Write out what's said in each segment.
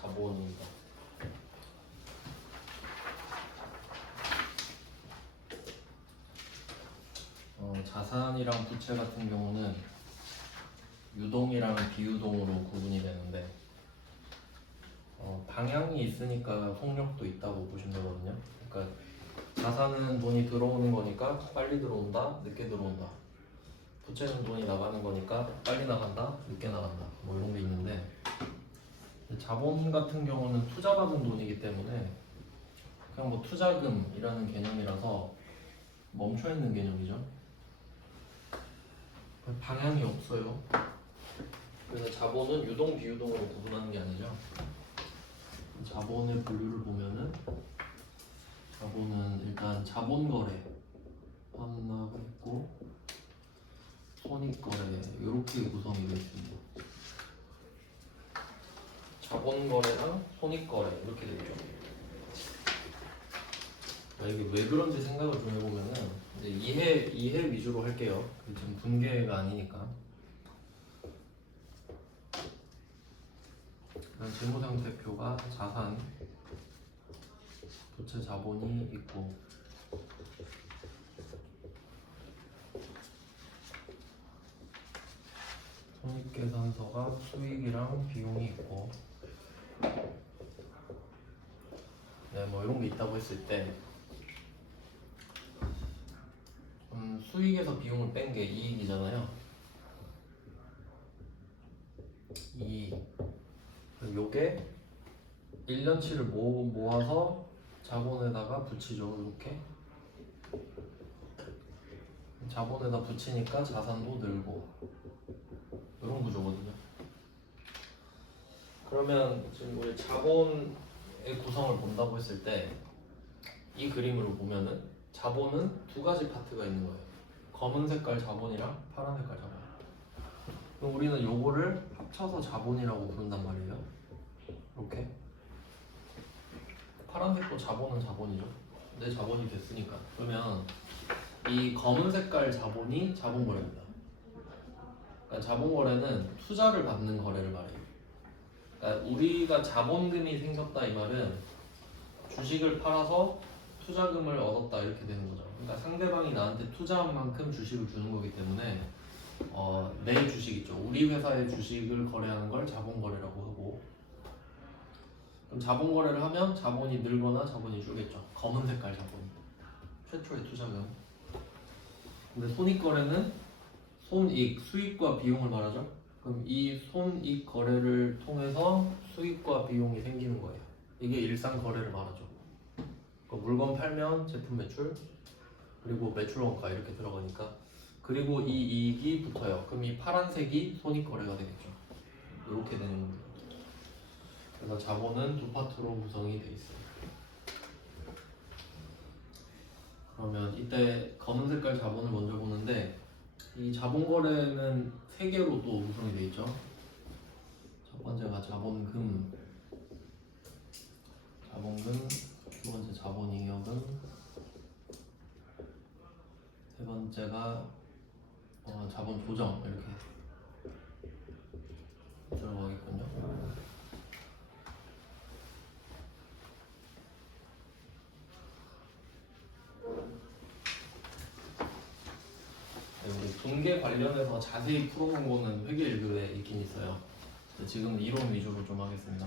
자본입니다. 자산이랑 부채 같은 경우는 유동이랑 비유동으로 구분이 되는데 방향이 있으니까 속력도 있다고 보시면 되거든요. 그러니까 자산은 돈이 들어오는 거니까 빨리 들어온다, 늦게 들어온다. 부채는 돈이 나가는 거니까 빨리 나간다, 늦게 나간다. 뭐 이런 게 있는데 자본 같은 경우는 투자받은 돈이기 때문에 그냥 뭐 투자금이라는 개념이라서 멈춰 있는 개념이죠. 방향이 없어요. 그래서 자본은 유동, 비유동으로 구분하는 게 아니죠. 자본의 분류를 보면은 자본은 일단 자본거래 환납했고 손익거래 이렇게 구성이 되어 있습니다. 자본거래랑 손익거래 이렇게 되어 있죠. 이게 왜 그런지 생각을 좀 해보면은 이제 이해 위주로 할게요. 지금 분계가 아니니까. 재무상태표가 자산, 부채 자본이 있고 손익계산서가 수익이랑 비용이 있고 뭐 이런 게 있다고 했을 때 수익에서 비용을 뺀 게 이익이잖아요. 이익. 요게 1년치를 모아서 자본에다가 붙이죠. 이렇게 자본에다 붙이니까 자산도 늘고 이런 구조거든요. 그러면 지금 우리 자본의 구성을 본다고 했을 때 이 그림으로 보면은 자본은 두 가지 파트가 있는 거예요. 검은 색깔 자본이랑 파란 색깔 자본. 그럼 우리는 요거를 합쳐서 자본이라고 부른단 말이에요. 이렇게 파란색도 자본은 자본이죠. 내 자본이 됐으니까. 그러면 이 검은 색깔 자본이 자본거래입니다. 그러니까 자본거래는 투자를 받는 거래를 말해요. 그러니까 우리가 자본금이 생겼다 이 말은 주식을 팔아서 투자금을 얻었다 이렇게 되는 거죠. 그러니까 상대방이 나한테 투자한 만큼 주식을 주는 거기 때문에 내 주식 있죠. 우리 회사의 주식을 거래하는 걸 자본거래라고 하고, 그럼 자본거래를 하면 자본이 늘거나 자본이 줄겠죠. 검은 색깔 자본, 최초의 투자금. 근데 손익거래는 손익, 수익과 비용을 말하죠. 그럼 이 손익 거래를 통해서 수익과 비용이 생기는 거예요. 이게 일상 거래를 말하죠. 물건 팔면 제품 매출, 그리고 매출 원가 이렇게 들어가니까, 그리고 이 이익이 붙어요. 그럼 이 파란색이 손익거래가 되겠죠. 이렇게 되는 겁니다. 그래서 자본은 두 파트로 구성이 되어 있어요. 그러면 이때 검은 색깔 자본을 먼저 보는데, 이 자본거래는 세 개로 또 구성이 되어 있죠. 첫 번째가 자본금, 두 번째 자본잉여금, 세 번째가 자본조정 이렇게 들어가겠군요. 우리 분계 관련해서 자세히 풀어본 거는 회계 1교에 있긴 있어요. 지금 이론 위주로 좀 하겠습니다.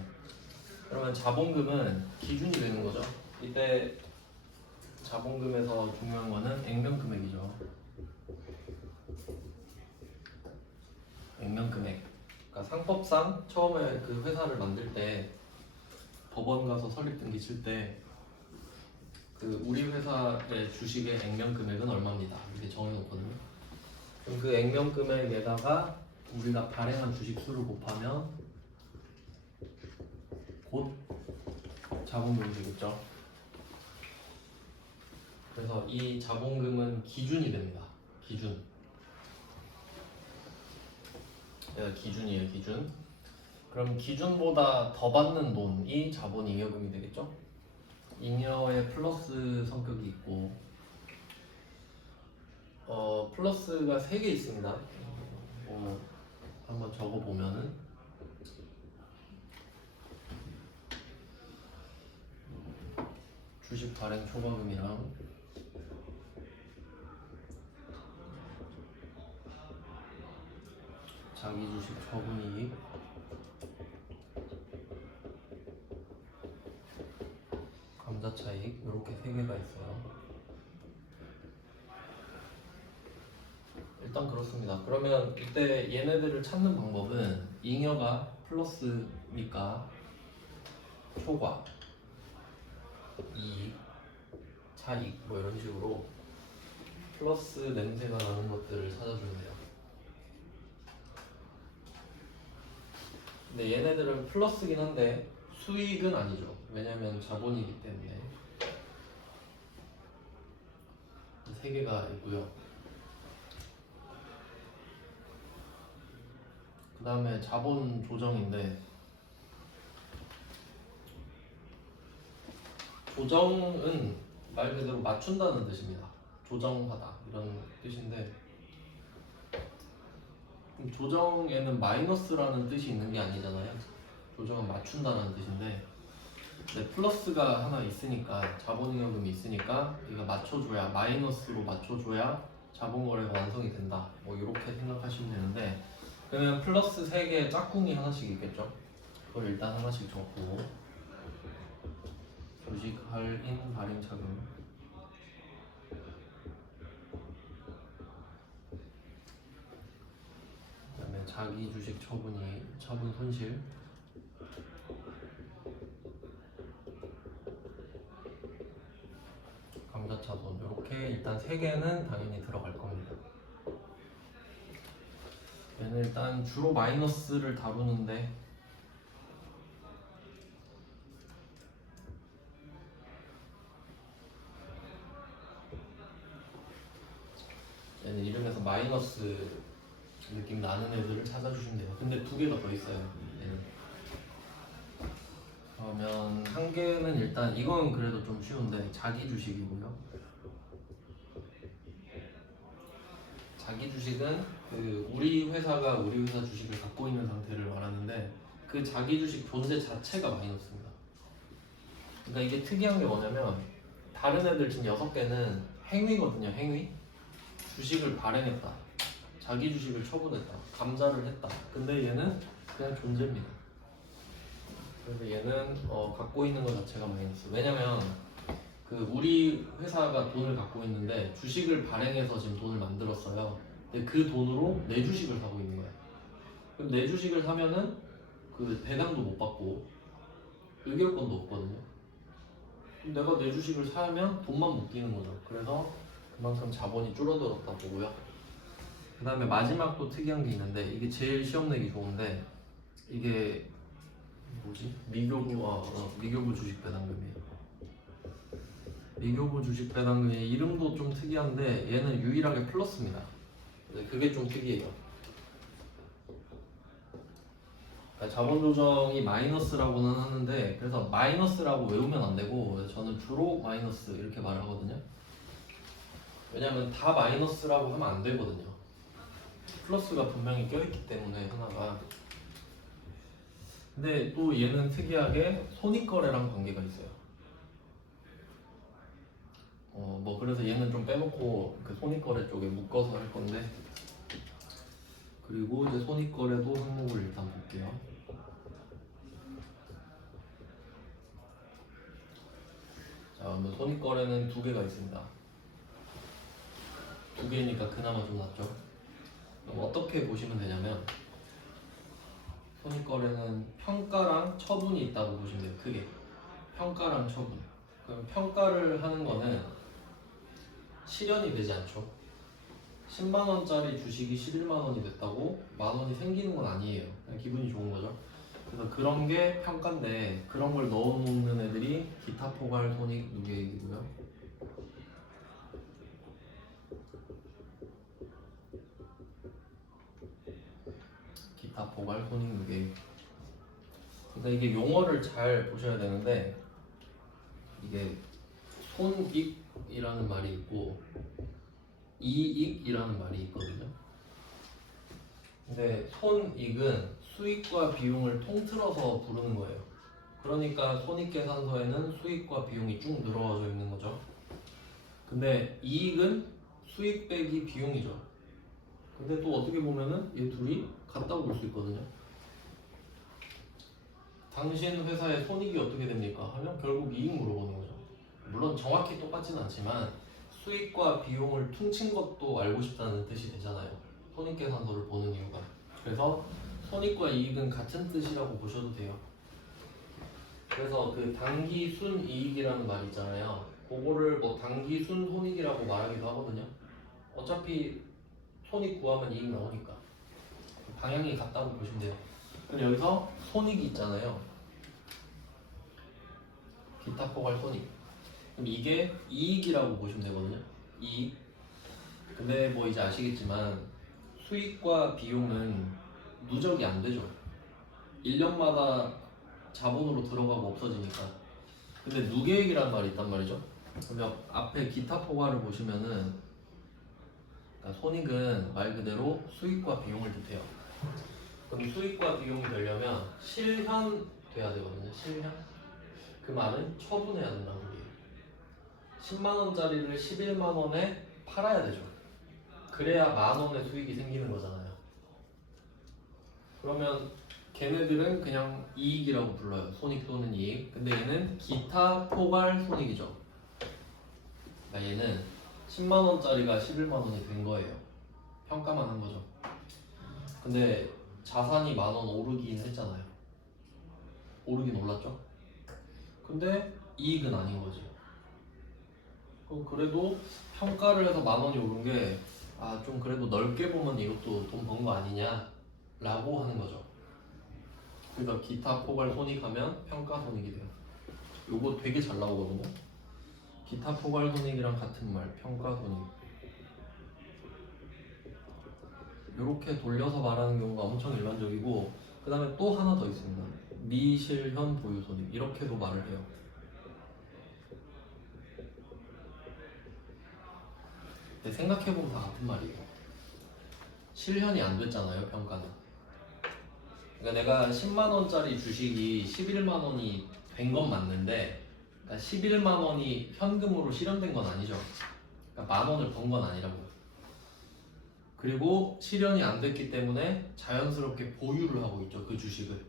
그러면 자본금은 기준이 되는 거죠. 이때 자본금에서 중요한 거는 액면금액이죠. 액면금액. 그러니까 상법상 처음에 그 회사를 만들 때 법원 가서 설립등기 칠 때 그 우리 회사의 주식의 액면금액은 얼마입니다. 이렇게 정해놓거든요. 그럼 그 액면금액에다가 우리가 발행한 주식 수를 곱하면 곧 자본금이 되겠죠. 그래서 이 자본금은 기준이 됩니다. 기준. 얘가 기준이에요. 기준. 그럼 기준보다 더 받는 돈이 자본잉여금이 되겠죠. 잉여의 플러스 성격이 있고 플러스가 3개 있습니다. 한번 적어보면은 주식 발행 초과금이랑 자기 주식 처분이익, 감자차익 이렇게 세 개가 있어요. 일단 그렇습니다. 그러면 이때 얘네들을 찾는 방법은 잉여가 플러스니까 초과, 이익, 차익 뭐 이런 식으로 플러스 냄새가 나는 것들을 찾아주면 돼요. 근데 얘네들은 플러스긴 한데 수익은 아니죠. 왜냐면 자본이기 때문에. 세 개가 있고요. 그 다음에 자본 조정인데, 조정은 말 그대로 맞춘다는 뜻입니다. 조정하다 이런 뜻인데, 조정에는 마이너스라는 뜻이 있는 게 아니잖아요. 조정은 맞춘다는 뜻인데, 네, 플러스가 하나 있으니까, 자본잉여금이 있으니까 이거 맞춰줘야, 마이너스로 맞춰줘야 자본거래가 완성이 된다, 뭐 이렇게 생각하시면 되는데, 그러면 플러스 3개의 짝꿍이 하나씩 있겠죠. 그걸 일단 하나씩 적고, 주식 할인 발행 차금, 그다음에 자기 주식 처분 손실, 감자차손, 이렇게 일단 3개는 당연히 들어갈 겁니다. 얘는 일단 주로 마이너스를 다루는데, 얘는 이름에서 마이너스 느낌 나는 애들을 찾아주시면 돼요. 근데 2개가 더 있어요. 얘는. 그러면 한 개는 일단, 이건 그래도 좀 쉬운데 자기 주식이고요. 자기 주식은 그 우리 회사가 우리 회사 주식을 갖고 있는 상태를 말하는데, 그 자기 주식 존재 자체가 마이너스입니다. 그러니까 이게 특이한 게 뭐냐면, 다른 애들 지금 6개는 행위거든요. 행위. 주식을 발행했다, 자기 주식을 처분했다, 감자를 했다. 근데 얘는 그냥 존재입니다. 그래서 얘는 갖고 있는 것 자체가 마이너스. 왜냐면 그 우리 회사가 돈을 갖고 있는데 주식을 발행해서 지금 돈을 만들었어요. 근데 그 돈으로 내 주식을 사고 있는 거야. 그럼 내 주식을 사면은 그 배당도 못 받고 의결권도 없거든요. 내가 내 주식을 사면 돈만 묶이는 거죠. 그래서 그만큼 자본이 줄어들었다 보고요. 그 다음에 마지막 또 특이한 게 있는데, 이게 제일 시험 내기 좋은데, 이게 뭐지? 미교부 주식 배당금이에요. 미교부 주식 배당금의 이름도 좀 특이한데, 얘는 유일하게 플러스입니다. 그게 좀 특이해요. 그러니까 자본 조정이 마이너스라고는 하는데, 그래서 마이너스라고 외우면 안 되고, 저는 주로 마이너스 이렇게 말하거든요. 왜냐면 다 마이너스라고 하면 안 되거든요. 플러스가 분명히 껴있기 때문에 하나가. 근데 또 얘는 특이하게 손익거래랑 관계가 있어요. 뭐 그래서 얘는 좀 빼놓고 그 손익거래 쪽에 묶어서 할 건데, 그리고 이제 손익거래도 항목을 일단 볼게요. 자, 그러면 손익거래는 2개가 있습니다. 2개니까 그나마 좀 낫죠. 그럼 어떻게 보시면 되냐면, 손익거래는 평가랑 처분이 있다고 보시면 돼요. 크게 평가랑 처분. 그럼 평가를 하는 거는 실현이 되지 않죠. 10만 원짜리 주식이 11만 원이 됐다고 만 원이 생기는 건 아니에요. 그냥 기분이 좋은 거죠. 그래서 그런 게 평가인데, 그런 걸 넣어놓는 애들이 기타 포괄 손익 누계익이고요. 기타 포괄 손익 누계익. 그러니까 이게 용어를 잘 보셔야 되는데, 이게 손익이라는 말이 있고 이익이라는 말이 있거든요. 근데 손익은 수익과 비용을 통틀어서 부르는 거예요. 그러니까 손익계산서에는 수익과 비용이 쭉 늘어져 있는 거죠. 근데 이익은 수익 빼기 비용이죠. 근데 또 어떻게 보면은 얘 둘이 같다고 볼 수 있거든요. 당신 회사의 손익이 어떻게 됩니까? 하면 결국 이익 물어보는 거죠. 물론 정확히 똑같지는 않지만 수익과 비용을 퉁친 것도 알고 싶다는 뜻이 되잖아요. 손익계산서를 보는 이유가. 그래서 손익과 이익은 같은 뜻이라고 보셔도 돼요. 그래서 그 단기 순이익이라는 말 있잖아요. 그거를 뭐 단기 순손익이라고 말하기도 하거든요. 어차피 손익 구하면 이익 나오니까 방향이 같다고 보시면 돼요. 그럼 여기서 손익이 있잖아요. 기타 포괄 손익. 그럼 이게 이익이라고 보시면 되거든요. 이익. 근데 뭐 이제 아시겠지만 수익과 비용은 누적이 안 되죠. 1년마다 자본으로 들어가고 없어지니까. 근데 누계액이라는 말이 있단 말이죠. 그러면 앞에 기타 포괄을 보시면은 그러니까 손익은 말 그대로 수익과 비용을 뜻해요. 그럼 수익과 비용이 되려면 실현 돼야 되거든요. 실현. 그 말은 처분해야 된다는 소리예요. 10만 원짜리를 11만 원에 팔아야 되죠. 그래야 만 원의 수익이 생기는 거잖아요. 그러면 걔네들은 그냥 이익이라고 불러요. 손익 또는 이익. 근데 얘는 기타 포괄 손익이죠. 그러니까 얘는 10만 원짜리가 11만 원이 된 거예요. 평가만 한 거죠. 근데 자산이 만 원 오르긴 했잖아요. 오르긴 올랐죠. 근데 이익은 아닌 거지. 그럼 그래도 평가를 해서 만 원이 오른 게 좀 그래도 넓게 보면 이것도 돈 번 거 아니냐 라고 하는 거죠. 그래서 기타 포괄 손익하면 평가 손익이 돼요. 요거 되게 잘 나오거든요. 기타 포괄 손익이랑 같은 말, 평가 손익. 이렇게 돌려서 말하는 경우가 엄청 일반적이고, 그 다음에 또 하나 더 있습니다. 미실현 보유 손익. 이렇게도 말을 해요. 근데 생각해보면 다 같은 말이에요. 실현이 안 됐잖아요, 평가는. 그러니까 내가 10만 원짜리 주식이 11만 원이 된 건 맞는데, 그러니까 11만 원이 현금으로 실현된 건 아니죠. 그러니까 만 원을 번 건 아니라고. 그리고 실현이 안 됐기 때문에 자연스럽게 보유를 하고 있죠, 그 주식을.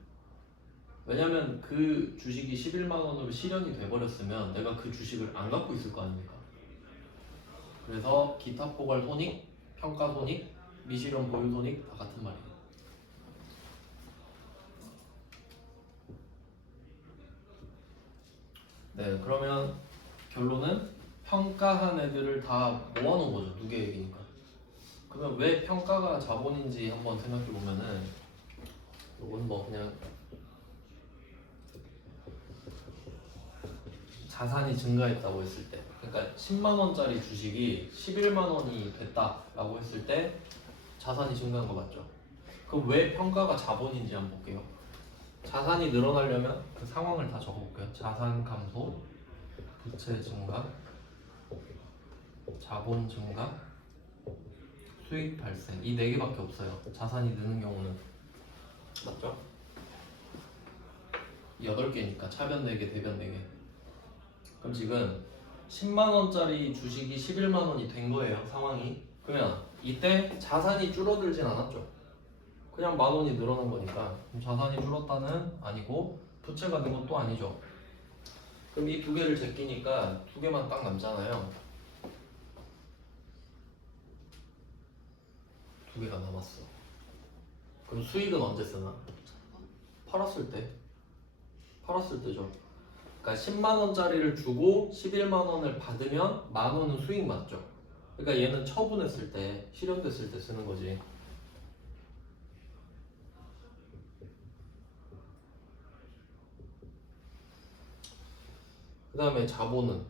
왜냐면 그 주식이 11만 원으로 실현이 돼버렸으면 내가 그 주식을 안 갖고 있을 거 아닙니까? 그래서 기타 포괄 손익, 평가 손익, 미실현 보유 손익 다 같은 말이에요. 네, 그러면 결론은 평가한 애들을 다 모아놓은 거죠. 누계액이니까. 그러면 왜 평가가 자본인지 한번 생각해 보면은, 이건 뭐 그냥 자산이 증가했다고 했을 때, 그러니까 10만 원짜리 주식이 11만 원이 됐다라고 했을 때 자산이 증가한 거 맞죠? 그럼 왜 평가가 자본인지 한번 볼게요. 자산이 늘어나려면 그 상황을 다 적어볼게요. 자산 감소, 부채 증가, 자본 증가, 수익 발생. 이 네 개밖에 없어요. 자산이 느는 경우는. 맞죠? 8개니까 차변 4개, 대변 4개. 그럼 지금 10만 원짜리 주식이 11만 원이 된 거예요, 상황이. 그러면 이때 자산이 줄어들진 않았죠. 그냥 만 원이 늘어난 거니까. 그럼 자산이 줄었다는 아니고 부채가 는 것도 아니죠. 그럼 이 두 개를 제끼니까 두 개만 딱 남잖아요. 두 개가 남았어. 그럼 수익은 언제 쓰나? 팔았을 때. 팔았을 때죠. 그러니까 10만 원짜리를 주고 11만 원을 받으면 만 원은 수익 맞죠. 그러니까 얘는 처분했을 때, 실현됐을 때 쓰는 거지. 그 다음에 자본은,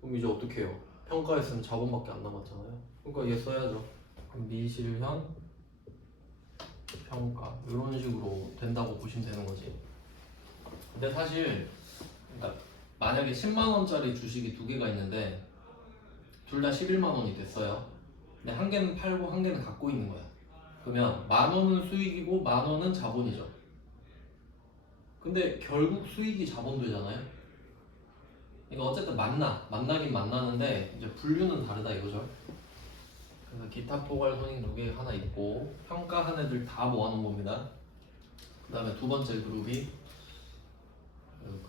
그럼 이제 어떻게 해요? 평가했으면 자본밖에 안 남았잖아요. 그러니까 얘 써야죠. 그럼 미실현 평가 이런 식으로 된다고 보시면 되는 거지. 근데 사실 그러니까 만약에 10만 원짜리 주식이 두 개가 있는데 둘 다 11만 원이 됐어요. 근데 한 개는 팔고 한 개는 갖고 있는 거야. 그러면 만 원은 수익이고 만 원은 자본이죠. 근데 결국 수익이 자본되잖아요. 그러니까 어쨌든 만나긴 만나는데 이제 분류는 다르다 이거죠. 그래서 기타 포괄 손익 누계 하나 있고 평가한 애들 다 모아놓은 겁니다. 그 다음에 두 번째 그룹이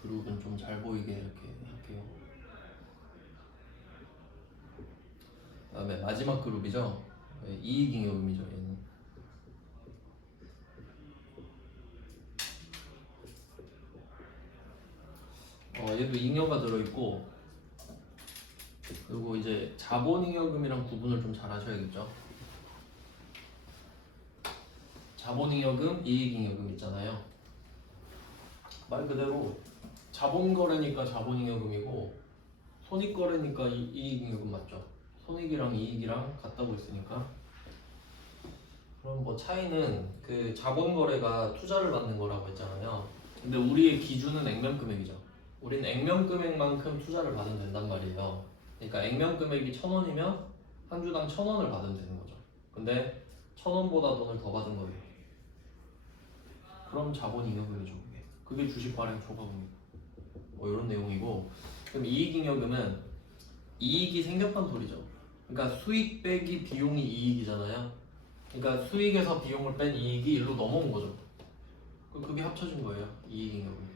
그룹은 좀 잘 보이게 이렇게 할게요. 그 다음에 마지막 그룹이죠. 이익잉여금이죠. 얘는 얘도 잉여가 들어있고, 그리고 이제 자본잉여금이랑 구분을 좀 잘 하셔야겠죠. 자본잉여금, 이익잉여금 있잖아요. 말 그대로 자본거래니까 자본잉여금이고 손익거래니까 이익잉여금 맞죠? 손익이랑 이익이랑 같다고 했으니까. 그럼 뭐 차이는 그 자본거래가 투자를 받는 거라고 했잖아요. 근데 우리의 기준은 액면금액이죠. 우린 액면금액만큼 투자를 받으면 된단 말이에요. 그러니까 액면금액이 1,000원이면 한 주당 1,000원을 받으면 되는 거죠. 근데 1,000원보다 돈을 더 받은 거예요. 그럼 자본잉여금이죠. 그게 주식 발행 초과금액. 뭐 이런 내용이고, 그럼 이익잉여금은 이익이 생겼단 소리죠. 그러니까 수익 빼기 비용이 이익이잖아요. 그러니까 수익에서 비용을 뺀 이익이 일로 넘어온 거죠. 그게 합쳐진 거예요. 이익잉여금.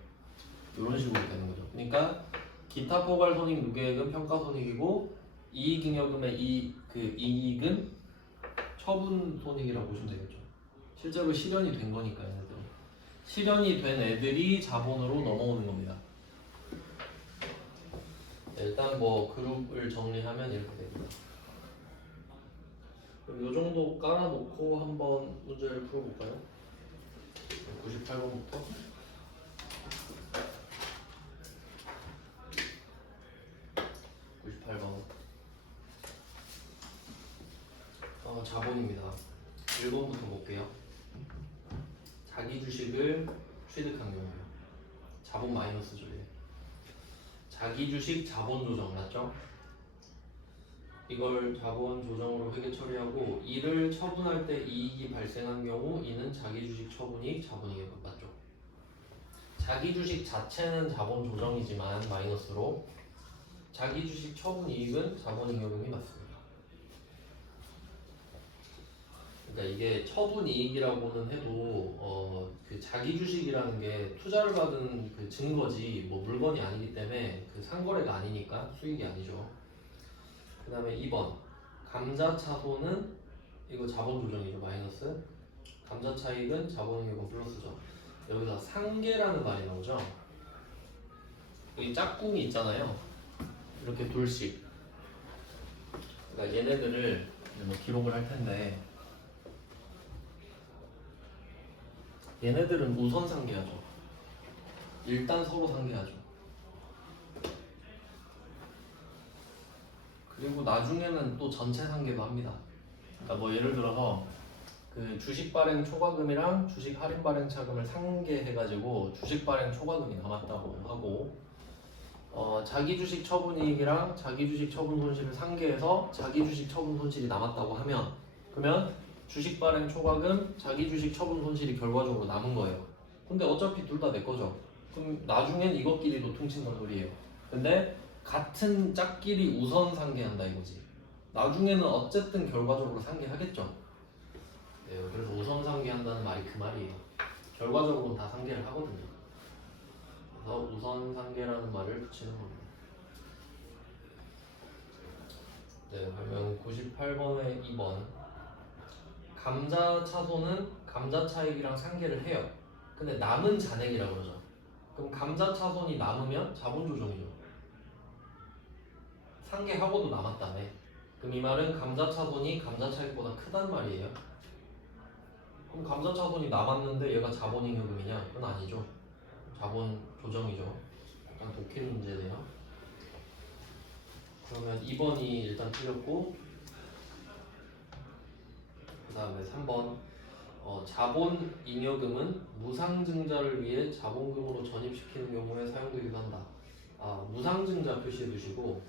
이런 식으로 되는 거죠. 그러니까 기타 포괄 손익 누계액은 평가 손익이고 이익잉여금의 이익은 처분 손익이라고 보시면 되겠죠. 실제로 실현이 된 거니까 얘네들. 실현이 된 애들이 자본으로 넘어오는 겁니다. 일단 뭐 그룹을 정리하면 이렇게 됩니다. 그럼 이 정도 깔아놓고 한번 문제를 풀어볼까요? 98번부터 98번 자본입니다. 1번부터 볼게요. 자기 주식을 취득한 경우요. 자본 마이너스죠. 얘. 자기 주식 자본 조정 맞죠? 이걸 자본 조정으로 회계 처리하고 이를 처분할 때 이익이 발생한 경우 이는 자기 주식 처분이 자본이익 맞죠? 자기 주식 자체는 자본 조정이지만 마이너스로 자기 주식 처분 이익은 자본잉여금이 맞습니다. 그러니까 이게 처분 이익이라고는 해도 그 자기 주식이라는 게 투자를 받은 그 증거지 뭐 물건이 아니기 때문에 그 상거래가 아니니까 수익이 아니죠. 그 다음에 2번 감자차손은 이거 자본 조정이죠. 마이너스. 감자차익은 자본잉여금 플러스죠. 여기서 상계라는 말이 나오죠. 여기 짝꿍이 있잖아요. 이렇게 둘씩. 그러니까 얘네들을 뭐 기록을 할 텐데 얘네들은 우선 상계하죠. 일단 서로 상계하죠. 그리고 나중에는 또 전체 상계도 합니다. 그러니까 뭐 예를 들어서 그 주식 발행 초과금이랑 주식 할인 발행 차금을 상계해가지고 주식 발행 초과금이 남았다고 하고 자기 주식 처분 이익이랑 자기 주식 처분 손실을 상계해서 자기 주식 처분 손실이 남았다고 하면 그러면 주식 발행 초과금, 자기 주식 처분 손실이 결과적으로 남은 거예요. 근데 어차피 둘 다 내 거죠. 그럼 나중엔 이것끼리도 퉁친단 소리예요. 근데 같은 짝끼리 우선 상계한다 이거지. 나중에는 어쨌든 결과적으로 상계하겠죠. 네, 그래서 우선 상계한다는 말이 그 말이에요. 결과적으로는 다 상계를 하거든요. 그래서 우선 상계라는 말을 붙이는 겁니다. 네, 그러면 98번에 2번 감자 차손은 감자 차익이랑 상계를 해요. 근데 남은 잔액이라고 그러죠. 그럼 감자 차손이 남으면 자본 조정이죠. 상계하고도 남았다며. 그럼 이 말은 감자 차손이 감자 차익보다 크단 말이에요. 그럼 감자 차손이 남았는데 얘가 자본잉여금이냐? 그건 아니죠. 자본 조정이죠. 약간 독해 문제네요. 그러면 2번이 일단 틀렸고 그 다음에 3번 자본잉여금은 무상증자를 위해 자본금으로 전입시키는 경우에 사용되기도 한다. 무상증자 표시해 두시고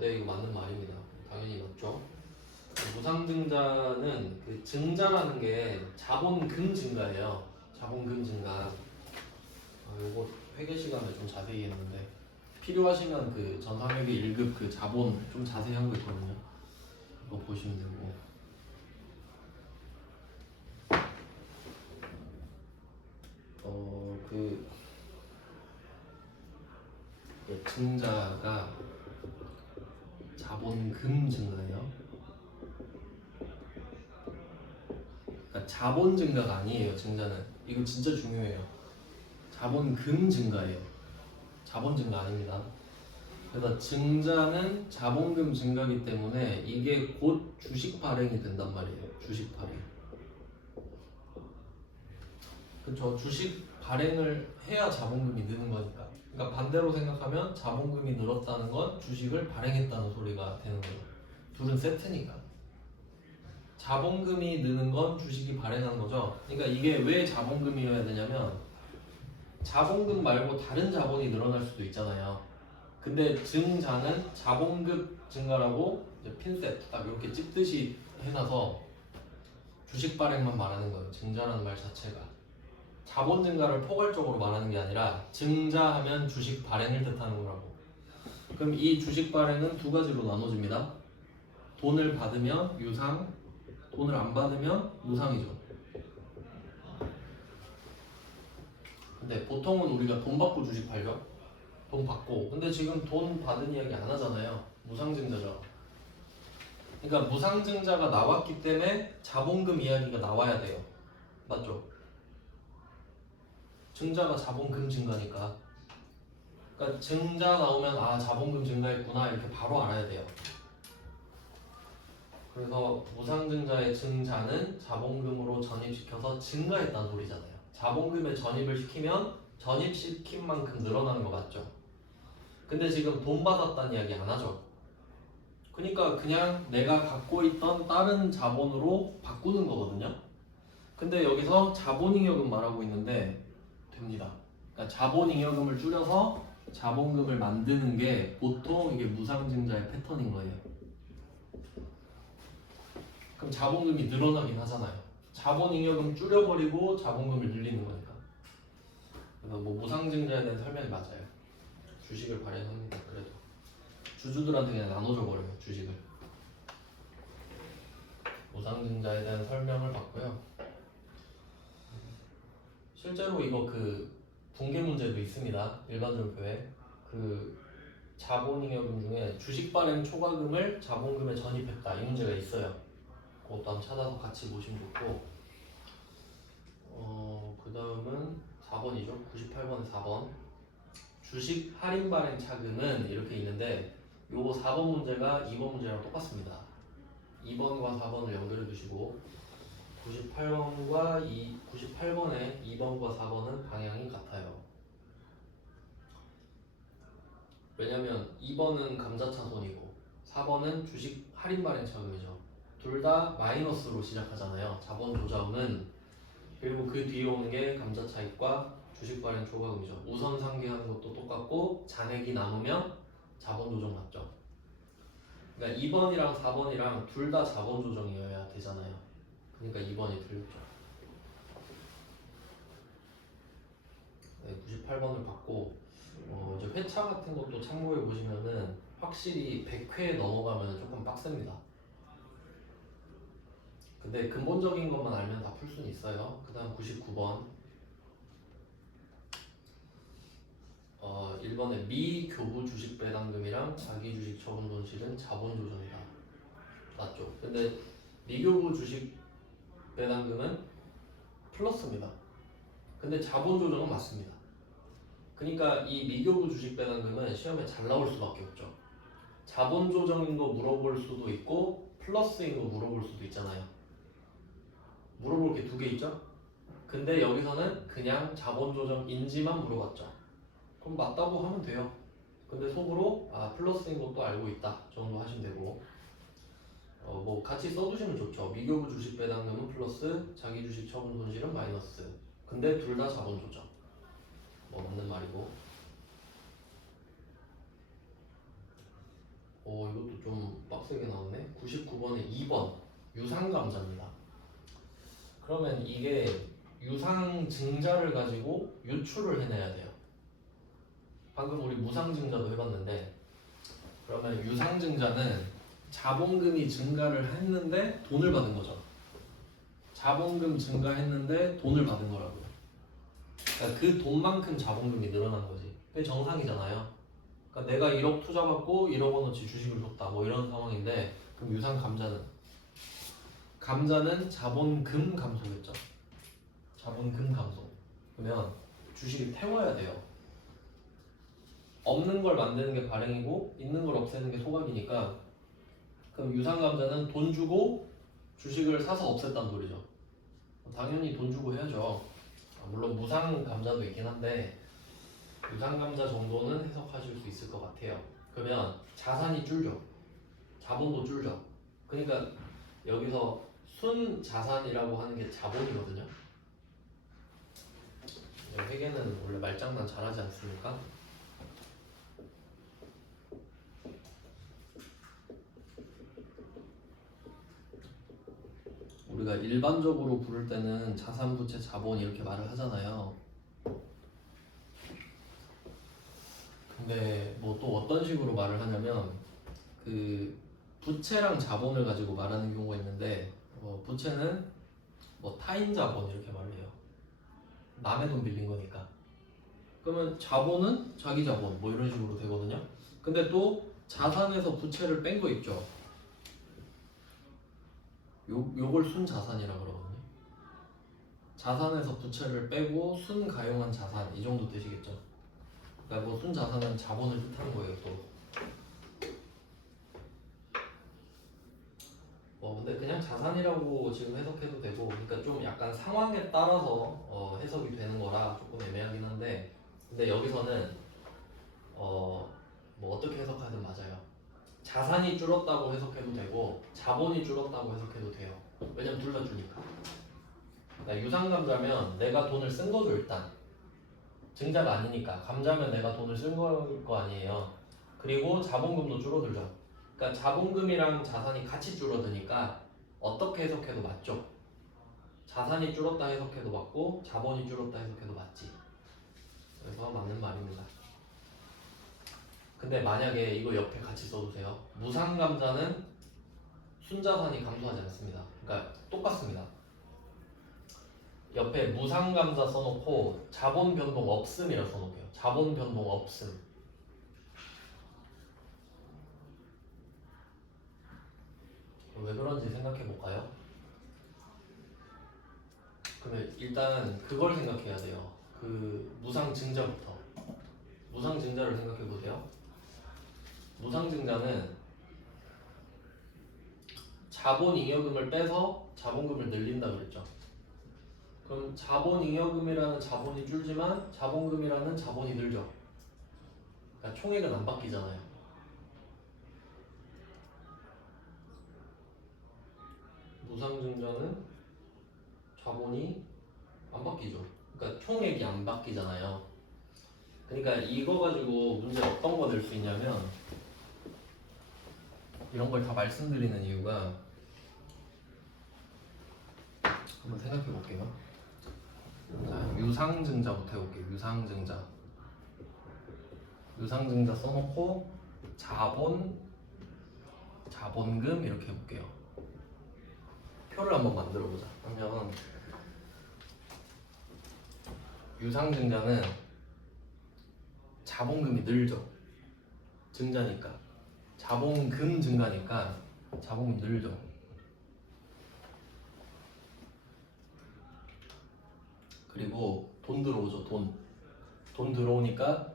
네 이거 맞는 말입니다. 당연히 맞죠. 무상증자는 그 증자라는 게 자본금 증가예요. 자본금 증가. 요거 회계 시간에 좀 자세히 했는데 필요하시면 그 전산회계 1급 그 자본 좀 자세히 한 거 있거든요. 이거 보시면 되고. 그 증자가 자본금 증가예요. 그러니까 자본 증가가 아니에요. 증자는 이거 진짜 중요해요. 자본금 증가예요. 자본 증가 아닙니다. 그래서 증자는 자본금 증가이기 때문에 이게 곧 주식 발행이 된단 말이에요. 주식 발행. 그렇죠. 주식 발행을 해야 자본금이 느는 거니까. 그러니까 반대로 생각하면 자본금이 늘었다는 건 주식을 발행했다는 소리가 되는 거죠. 둘은 세트니까. 자본금이 느는 건 주식이 발행하는 거죠. 그러니까 이게 왜 자본금이어야 되냐면 자본금 말고 다른 자본이 늘어날 수도 있잖아요. 근데 증자는 자본금 증가라고 이제 핀셋 딱 이렇게 찍듯이 해놔서 주식 발행만 말하는 거예요. 증자라는 말 자체가. 자본 증가를 포괄적으로 말하는 게 아니라 증자하면 주식 발행을 뜻하는 거라고. 그럼 이 주식 발행은 두 가지로 나눠집니다. 돈을 받으면 유상, 돈을 안 받으면 무상이죠. 근데 보통은 우리가 돈 받고 주식 팔죠. 돈 받고. 근데 지금 돈 받은 이야기 안 하잖아요. 무상증자죠. 그러니까 무상증자가 나왔기 때문에 자본금 이야기가 나와야 돼요. 맞죠? 증자가 자본금 증가니까. 그러니까 증자 나오면 아 자본금 증가했구나 이렇게 바로 알아야 돼요. 그래서 무상증자의 증자는 자본금으로 전입시켜서 증가했다는 소리잖아요. 자본금에 전입을 시키면 전입시킨 만큼 늘어나는 거 맞죠? 근데 지금 돈 받았다는 이야기 안 하죠. 그러니까 그냥 내가 갖고 있던 다른 자본으로 바꾸는 거거든요. 근데 여기서 자본잉여금 말하고 있는데 됩니다. 그러니까 자본잉여금을 줄여서 자본금을 만드는 게 보통 이게 무상증자의 패턴인 거예요. 그럼 자본금이 늘어나긴 하잖아요. 자본잉여금 줄여버리고 자본금을 늘리는 거니까. 그래서 뭐 무상증자에 대한 설명이 맞아요. 주식을 발행합니다. 그래도 주주들한테 그냥 나눠줘 버려요. 주식을. 무상증자에 대한 설명을 받고요. 실제로 이거 그 붕괴 문제도 있습니다. 일반증표에 그 자본잉여금 중에 주식 발행 초과금을 자본금에 전입했다 이 문제가 있어요. 그것도 한번 찾아서 같이 보시면 좋고 그 다음은 4번이죠. 98번에 4번 주식 할인 발행 차금은 이렇게 있는데 요 4번 문제가 2번 문제랑 똑같습니다. 2번과 4번을 연결해 두시고 98번에 2번과 4번은 방향이 같아요. 왜냐면 2번은 감자차손이고 4번은 주식 할인 발행 차금이죠. 둘 다 마이너스로 시작하잖아요. 자본 조정은. 그리고 그 뒤에 오는 게 감자차익과 주식 발행 초과금이죠. 우선 상계하는 것도 똑같고 잔액이 남으면 자본 조정 맞죠. 그러니까 2번이랑 4번이랑 둘 다 자본 조정이어야 되잖아요. 그러니까 2번이 틀렸죠. 네, 98번을 받고 이제 회차 같은 것도 참고해 보시면은 확실히 100회 넘어가면 조금 빡셉니다. 근데 근본적인 것만 알면 다 풀 수는 있어요. 그 다음 99번 1번에 미교부 주식 배당금이랑 자기 주식 처분 손실은 자본 조정이다. 맞죠? 근데 미교부 주식 배당금은 플러스입니다. 근데 자본 조정은 맞습니다. 그러니까 이 미교부 주식 배당금은 시험에 잘 나올 수밖에 없죠. 자본 조정인 거 물어볼 수도 있고 플러스인 거 물어볼 수도 있잖아요. 물어볼 게 두 개 있죠? 근데 여기서는 그냥 자본 조정인지만 물어봤죠. 그럼 맞다고 하면 돼요. 근데 속으로 플러스인 것도 알고 있다 정도 하시면 되고 뭐 같이 써두시면 좋죠. 미교부 주식 배당금은 플러스, 자기 주식 처분 손실은 마이너스. 근데 둘 다 자본 조정. 뭐 맞는 말이고. 이것도 좀 빡세게 나오네. 99번에 2번 유상감자입니다. 그러면 이게 유상증자를 가지고 유출을 해내야 돼요. 방금 우리 무상증자도 해봤는데, 그러면 유상증자는 자본금이 증가를 했는데 돈을 받은 거죠. 자본금 증가했는데 돈을 받은 거라고요. 그러니까 그 돈만큼 자본금이 늘어난 거지. 그게 정상이잖아요. 그러니까 내가 1억 투자받고 1억 원어치 주식을 줬다, 뭐 이런 상황인데, 그럼 감자는 자본금 감소겠죠. 자본금 감소. 그러면 주식을 태워야 돼요. 없는 걸 만드는 게 발행이고 있는 걸 없애는 게 소각이니까, 그럼 유상감자는 돈 주고 주식을 사서 없앴단 소리죠. 당연히 돈 주고 해야죠. 물론 무상감자도 있긴 한데 유상감자 정도는 해석하실 수 있을 것 같아요. 그러면 자산이 줄죠. 자본도 줄죠. 그러니까 여기서 순자산이라고 하는 게 자본이거든요. 회계는 원래 말장난 잘하지 않습니까? 우리가 일반적으로 부를 때는 자산, 부채, 자본 이렇게 말을 하잖아요. 근데 뭐 또 어떤 식으로 말을 하냐면, 그 부채랑 자본을 가지고 말하는 경우가 있는데, 부채는 뭐 타인 자본 이렇게 말을 해요. 남의 돈 빌린 거니까. 그러면 자본은 자기 자본 뭐 이런 식으로 되거든요. 근데 또 자산에서 부채를 뺀 거 있죠. 요걸 순자산이라 그러거든요. 자산에서 부채를 빼고 순가용한 자산, 이 정도 되시겠죠. 그러니까 뭐 순자산은 자본을 뜻하는 거예요. 또 근데 그냥 자산이라고 지금 해석해도 되고, 그러니까 좀 약간 상황에 따라서 해석이 되는 거라 조금 애매하긴 한데, 근데 여기서는 뭐 어떻게 해석하든 맞아요. 자산이 줄었다고 해석해도 되고 자본이 줄었다고 해석해도 돼요. 왜냐면 둘 다 주니까. 그러니까 유상감자면 내가 돈을 쓴 거죠. 일단 증자가 아니니까. 감자면 내가 돈을 쓴 거 아니에요. 그리고 자본금도 줄어들죠. 그러니까 자본금이랑 자산이 같이 줄어드니까 어떻게 해석해도 맞죠. 자산이 줄었다 해석해도 맞고 자본이 줄었다 해석해도 맞지. 그래서 맞는 말입니다. 근데 만약에 이거 옆에 같이 써두세요. 무상감자는 순자산이 감소하지 않습니다. 그러니까 똑같습니다. 옆에 무상감자 써놓고 자본 변동 없음이라 써놓을게요. 자본 변동 없음. 왜 그런지 생각해 볼까요? 그러면 일단 그걸 생각해야 돼요. 그 무상증자부터. 무상증자를 생각해 보세요. 무상증자는 자본잉여금을 빼서 자본금을 늘린다 그랬죠. 그럼 자본잉여금이라는 자본이 줄지만 자본금이라는 자본이 늘죠. 그러니까 총액은 안 바뀌잖아요. 무상증자는 자본이 안 바뀌죠. 그러니까 총액이 안 바뀌잖아요. 그러니까 이거 가지고 문제 어떤 거 낼 수 있냐면, 이런 걸 다 말씀드리는 이유가, 한번 생각해 볼게요. 자, 유상증자부터 해볼게요. 유상증자 써놓고 자본금 이렇게 해볼게요. 표를 한번 만들어보자. 그러면 유상증자는 자본금이 늘죠. 증자니까. 자본금 증가니까 자본금이 늘죠. 그리고 돈 들어오죠. 돈 들어오니까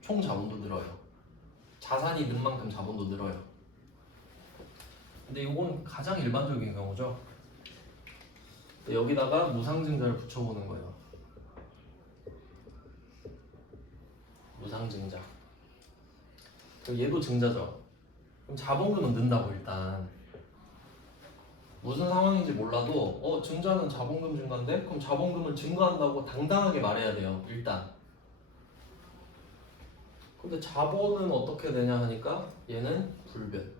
총 자본도 늘어요. 자산이 는 만큼 자본도 늘어요. 근데 이건 가장 일반적인 경우죠. 여기다가 무상증자를 붙여보는 거예요. 무상증자. 얘도 증자죠. 그럼 자본금은 는다고. 일단 무슨 상황인지 몰라도 증자는 자본금 증가인데, 그럼 자본금은 증가한다고 당당하게 말해야 돼요. 일단. 근데 자본은 어떻게 되냐 하니까 얘는 불변.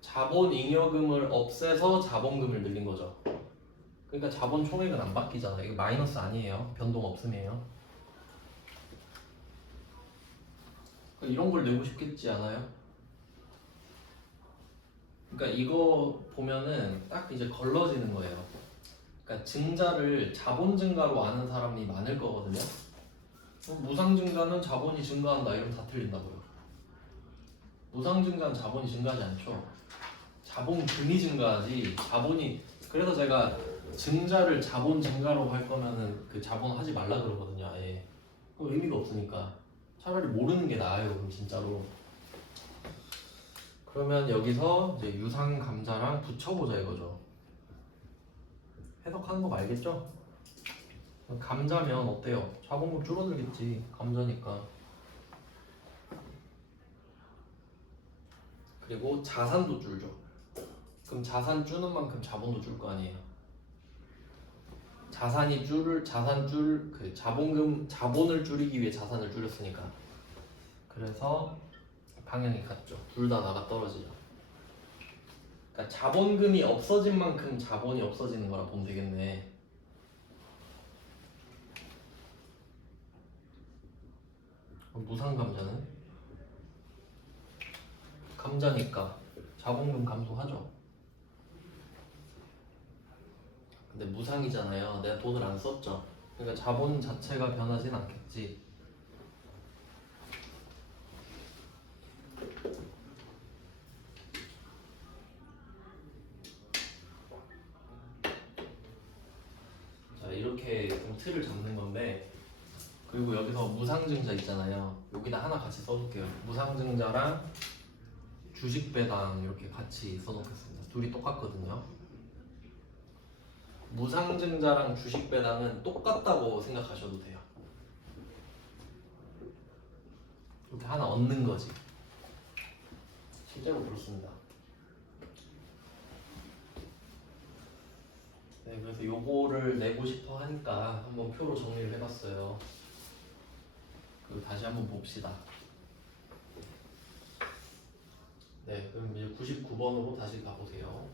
자본잉여금을 없애서 자본금을 늘린 거죠. 그러니까 자본 총액은 안 바뀌잖아. 이거 마이너스 아니에요. 변동 없음이에요. 그러니까 이런 걸 내고 싶겠지 않아요? 그러니까 이거 보면은 딱 이제 걸러지는 거예요. 그러니까 증자를 자본 증가로 아는 사람이 많을 거거든요. 무상 증가는 자본이 증가한다 이러면 다 틀린다고요. 무상 증가는 자본이 증가하지 않죠. 자본금이 증가하지 자본이. 그래서 제가 증자를 자본 증가로 할 거면은 그 자본 하지 말라 그러거든요. 아예 의미가 없으니까 차라리 모르는 게 나아요. 그럼 진짜로. 그러면 여기서 이제 유상 감자랑 붙여보자 이거죠. 해석하는 거 알겠죠? 감자면 어때요? 자본금 줄어들겠지. 감자니까. 그리고 자산도 줄죠. 그럼 자산 주는 만큼 자본도 줄 거 아니에요. 그 자본을 줄이기 위해 자산을 줄였으니까. 그래서 방향이 같죠. 둘 다 나가 떨어지죠. 그러니까 자본금이 없어진 만큼 자본이 없어지는 거라 보면 되겠네. 무상 감자는 감자니까 자본금 감소하죠. 근데 무상이잖아요. 내가 돈을 안 썼죠. 그러니까 자본 자체가 변하진 않겠지. 자, 이렇게 좀 틀을 잡는 건데, 그리고 여기서 무상증자 있잖아요. 여기다 하나 같이 써줄게요. 무상증자랑 주식배당 이렇게 같이 써놓겠습니다. 둘이 똑같거든요. 무상증자랑 주식배당은 똑같다고 생각하셔도 돼요. 이렇게 하나 얻는 거지. 실제로 그렇습니다. 네, 그래서 요거를 내고 싶어 하니까 한번 표로 정리를 해봤어요. 그리고 다시 한번 봅시다. 네, 그럼 이제 99번으로 다시 가보세요.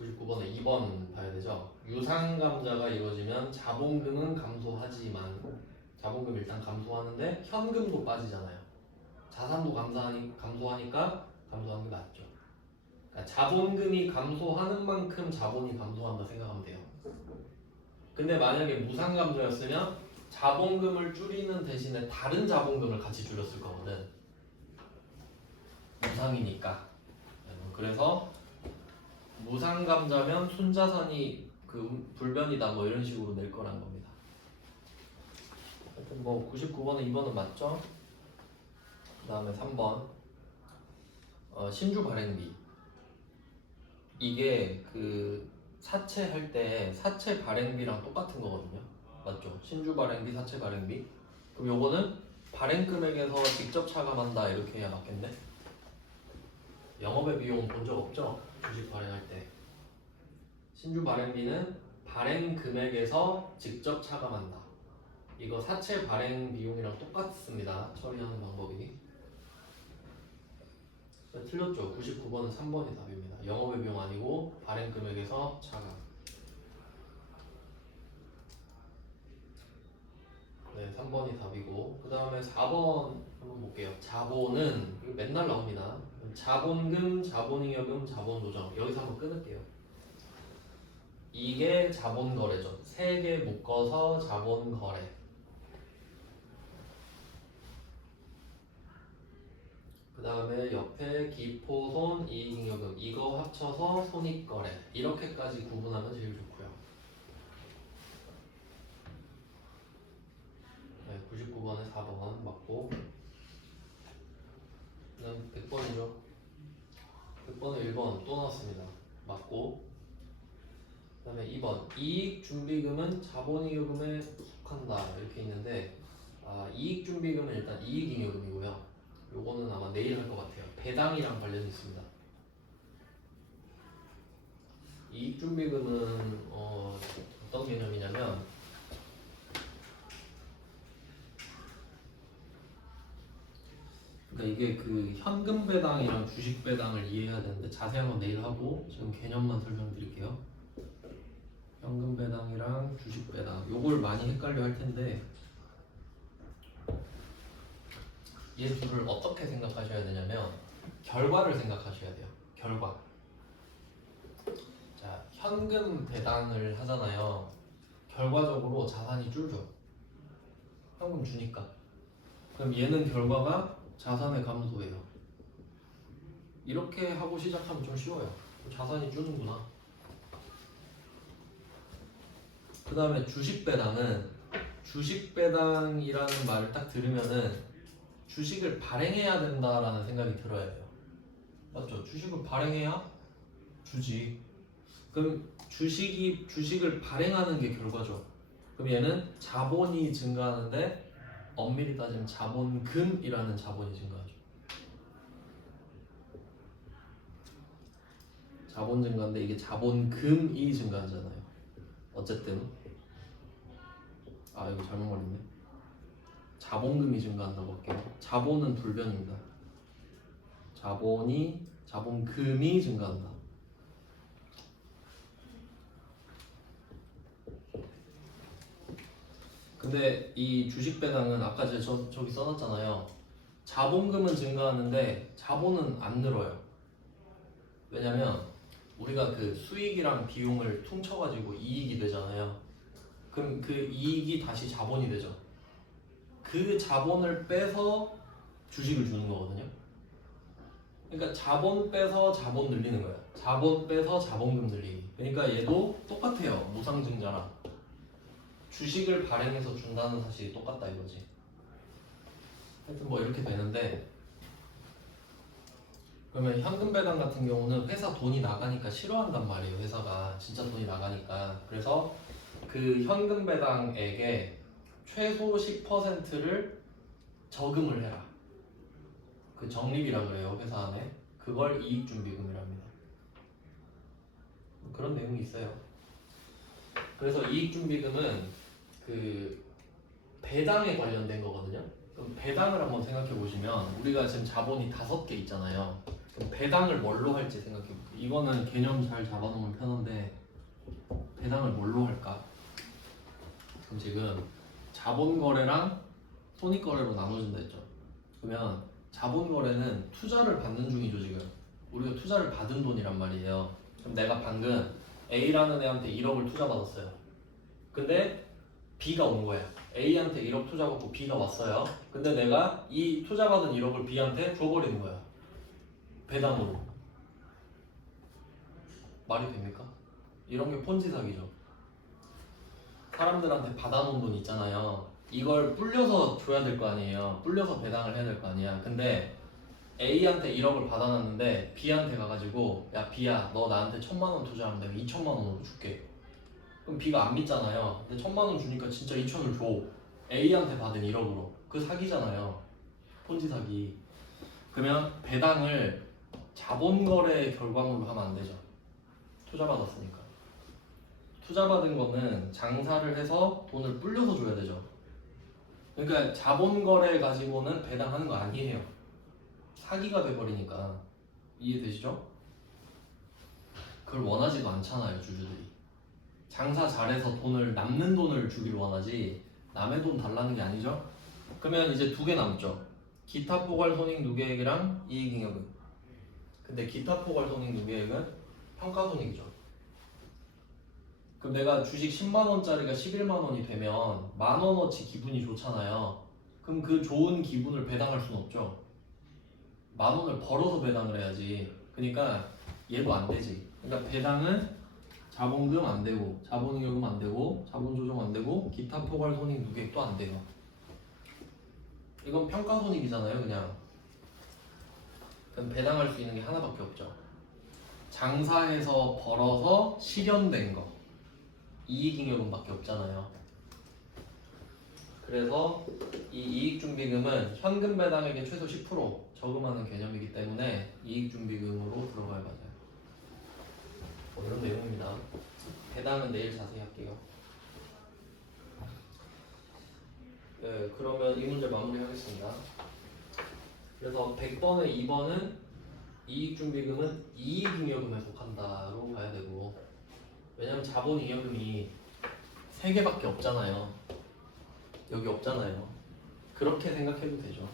99번에 2번 봐야 되죠. 유상감자가 이루어지면 자본금은 감소하지만, 자본금 일단 감소하는데 현금도 빠지잖아요. 자산도 감소하니까 감소하는 게 맞죠. 그러니까 자본금이 감소하는 만큼 자본이 감소한다 생각하면 돼요. 근데 만약에 무상감자였으면 자본금을 줄이는 대신에 다른 자본금을 같이 줄였을 거거든. 무상이니까. 그래서 무상감자면 순자산이 그 불변이다 뭐 이런 식으로 낼 거란 겁니다. 하여튼 뭐 99번은 2번은 맞죠? 그 다음에 3번 신주 발행비. 이게 그 사채 할 때 사채 발행비랑 똑같은 거거든요. 맞죠? 신주 발행비, 사채 발행비. 그럼 요거는 발행 금액에서 직접 차감한다 이렇게 해야 맞겠네. 영업의 비용 본 적 없죠? 주식 발행할 때. 신주 발행비는 발행 금액에서 직접 차감한다. 이거 사채 발행 비용이랑 똑같습니다. 처리하는 방법이. 틀렸죠? 99번은 3번이 답입니다. 영업의 비용 아니고 발행 금액에서 차감. 네, 3번이 답이고, 그 다음에 4번 한번 볼게요. 자본은 이거 맨날 나옵니다. 자본금, 자본잉여금, 자본조정. 여기서 한번 끊을게요. 이게 자본거래죠. 세 개 묶어서 자본거래. 그 다음에 옆에 기포손, 이익잉여금 이거 합쳐서 손익거래. 이렇게까지 구분하면 제일 좋고요. 네, 99번에 4번 맞고, 그다음 100번이죠. 100번에 1번 또 나왔습니다. 맞고, 그 다음에 2번 이익준비금은 자본잉여금에 속한다 이렇게 있는데, 이익준비금은 일단 이익잉여금이고요. 요거는 아마 내일 할 것 같아요. 배당이랑 관련이 있습니다. 이익준비금은 어떤 개념이냐면, 그러니까 이게 그 현금 배당이랑 주식 배당을 이해해야 되는데 자세한 건 내일 하고 지금 개념만 설명드릴게요. 현금 배당이랑 주식 배당 요걸 많이 헷갈려 할 텐데 얘 둘을 어떻게 생각하셔야 되냐면 결과를 생각하셔야 돼요. 결과. 자, 현금 배당을 하잖아요. 결과적으로 자산이 줄죠. 현금 주니까. 그럼 얘는 결과가 자산의 감소예요. 이렇게 하고 시작하면 좀 쉬워요. 자산이 줄는구나. 그 다음에 주식 배당은 주식 배당이라는 말을 딱 들으면은 주식을 발행해야 된다라는 생각이 들어야 돼요. 맞죠? 주식을 발행해야 주지. 그럼 주식을 발행하는 게 결과죠. 그럼 얘는 자본이 증가하는데 엄밀히 따지면 자본금이라는 자본이 증가하죠. 자본 증가인데 이게 자본금이 증가하잖아요. 어쨌든 이거 잘못 말했네. 자본금이 증가한다고 할게요. 자본은 불변입니다. 자본금이 증가한다. 근데 이 주식 배당은 아까 저기 써놨잖아요. 자본금은 증가하는데 자본은 안 늘어요. 왜냐면 우리가 그 수익이랑 비용을 퉁쳐가지고 이익이 되잖아요. 그럼 그 이익이 다시 자본이 되죠. 그 자본을 빼서 주식을 주는 거거든요. 그러니까 자본 빼서 자본 늘리는 거야. 자본 빼서 자본금 늘리기. 그러니까 얘도 똑같아요. 무상증자랑. 주식을 발행해서 준다는 사실이 똑같다 이거지. 하여튼 뭐 이렇게 되는데 그러면 현금 배당 같은 경우는 회사 돈이 나가니까 싫어한단 말이에요. 회사가 진짜 돈이 나가니까. 그래서 그 현금 배당액의 최소 10%를 저금을 해라. 그 적립이라 그래요. 회사 안에. 그걸 이익준비금이랍니다. 그런 내용이 있어요. 그래서 이익준비금은 그 배당에 관련된 거거든요. 그럼 배당을 한번 생각해 보시면 우리가 지금 자본이 5개 있잖아요. 그럼 배당을 뭘로 할지 생각해 볼게요. 이거는 개념 잘 잡아놓으면 편한데 배당을 뭘로 할까? 그럼 지금 자본거래랑 손익거래로 나눠진다 했죠. 그러면 자본거래는 투자를 받는 중이죠 지금. 우리가 투자를 받은 돈이란 말이에요. 그럼 내가 방금 A라는 애한테 1억을 투자받았어요. 근데 B가 온 거야. A한테 1억 투자받고 B가 왔어요. 근데 내가 이 투자받은 1억을 B한테 줘버리는 거야. 배당으로. 말이 됩니까? 이런 게 폰지 사기죠. 사람들한테 받아놓은 돈 있잖아요. 이걸 불려서 줘야 될 거 아니에요. 불려서 배당을 해야 될 거 아니야. 근데 A한테 1억을 받아놨는데 B한테 가가지고 야 B야 너 나한테 1,000만 원 투자하면 내가 2,000만 원으로 줄게. 그럼 B가 안 믿잖아요. 근데 1,000만 원 주니까 진짜 2,000을 줘. A한테 받은 1억으로. 그 사기잖아요. 폰지 사기. 그러면 배당을 자본거래 결과물로 하면 안 되죠. 투자받았으니까. 투자받은 거는 장사를 해서 돈을 불려서 줘야 되죠. 그러니까 자본거래 가지고는 배당하는 거 아니에요. 사기가 돼버리니까. 이해되시죠? 그걸 원하지도 않잖아요, 주주들이. 장사 잘해서 남는 돈을 주길 원하지 남의 돈 달라는 게 아니죠? 그러면 이제 2개 남죠. 기타 포괄 손익 누계액이랑 이익잉여금. 근데 기타 포괄 손익 누계액은 평가손익이죠. 그럼 내가 주식 10만원짜리가 11만원이 되면 만원어치 기분이 좋잖아요. 그럼 그 좋은 기분을 배당할 수는 없죠. 만원을 벌어서 배당을 해야지. 그러니까 얘도 안 되지. 그러니까 배당은 자본금 안 되고, 자본잉여금 안 되고, 자본조정 안 되고, 기타 포괄 손익 누계액도 안 돼요. 이건 평가손익이잖아요, 그냥. 그럼 배당할 수 있는 게 하나밖에 없죠. 장사해서 벌어서 실현된 거. 이익잉여금밖에 없잖아요. 그래서 이 이익준비금은 현금 배당액의 최소 10% 저금하는 개념이기 때문에 이익준비금으로 들어가야 맞아요. 뭐 이런 내용입니다. 배당은 내일 자세히 할게요. 네, 그러면 이 문제 마무리하겠습니다. 그래서 100번의 2번은 이익준비금은 이익잉여금에 속한다로 봐야 되고 왜냐면 자본 잉여금이 3개밖에 없잖아요. 여기 없잖아요. 그렇게 생각해도 되죠.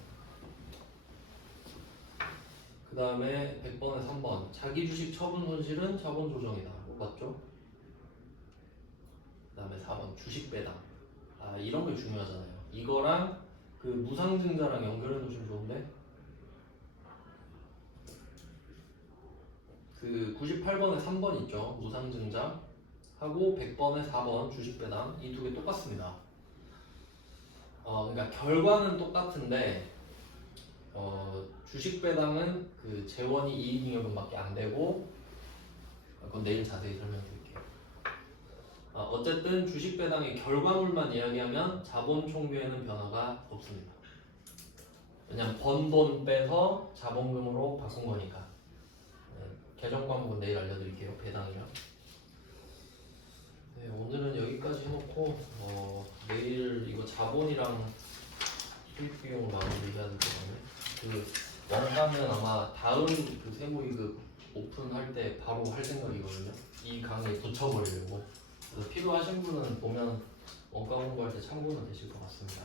그 다음에 100번에 3번 자기 주식 처분 손실은 자본 조정이다. 맞죠? 그 다음에 4번 주식 배당. 아 이런 게 중요하잖아요. 이거랑 그 무상증자랑 연결해 놓으시면 좋은데 그 98번에 3번 있죠. 무상증자 하고 100번에 4번 주식 배당 이 두 개 똑같습니다. 그러니까 결과는 똑같은데 주식 배당은 그 재원이 이익잉여금밖에 안 되고 그건 내일 자세히 설명드릴게요. 어쨌든 주식 배당의 결과물만 이야기하면 자본 총계에는 변화가 없습니다. 왜냐면 번 돈 빼서 자본금으로 바꾼 거니까. 개정 과목은 내일 알려드릴게요. 배당이랑. 네, 오늘은 여기까지 해놓고 내일 이거 자본이랑 수익 비용을 마무리해야 될 거거든요. 그 원가는 아마 다음 그 세무이급 오픈할 때 바로 할 생각이거든요. 이 강의에 붙여버리려고. 그래서 필요하신 분은 보면 원가 공부할 때 참고는 되실 것 같습니다.